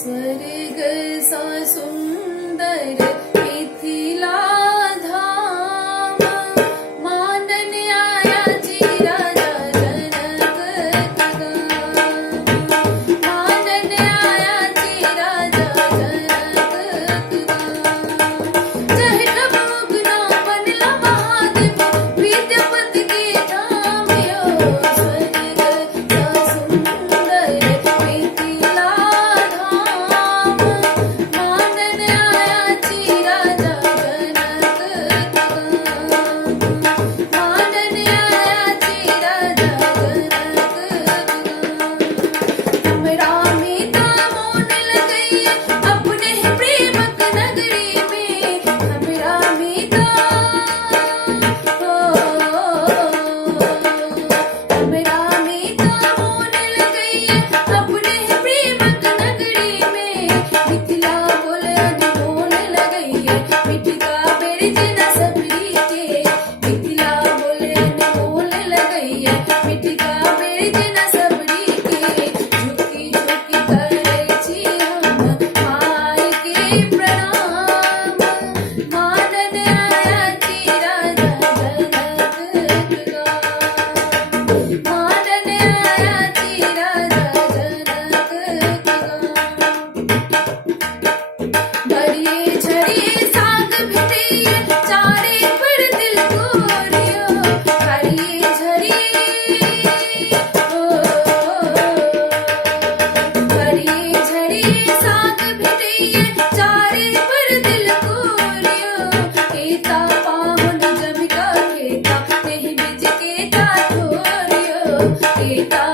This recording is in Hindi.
स्वर्ग सा सुंदर मिथिला धाम, मानन आया जी राजा जनक गाम। मानन आया जी राजा जनक गाम। जय कबूक ना बनला महादेव, विद्यापति के धाम यो। स्वर्ग सा सुंदर मिथिला धाम, मानन आया जी राजा जनक गाम। मानन आया जी राजा जनक गाम। हमरा मीता मोन लगई अपने ही प्रेमक नगरी में। हमरा मीता हमरा मीता मोन लगई अपने ही प्रेमक नगरी में। मिथिला बोले अनमोल लगई मिठका बेरज न सबरी के। मिथिला बोले अनमोल लगई मिठका बेरज न सबरी के। झुकी झुकी करै छी हम माय के प्रणाम, मानन आया जी राजा जनक गाम। मानन आया जी राजा जनक गाम। घड़िए झड़िए साग भेटैये चारे पर दिल गोरियो। घड़िए झड़िए घड़िए झड़िए साग भेटैये चारे पर दिल गोरियो। केता पाहुन जमिका केता नहीं बिज केता ठोरियो। केता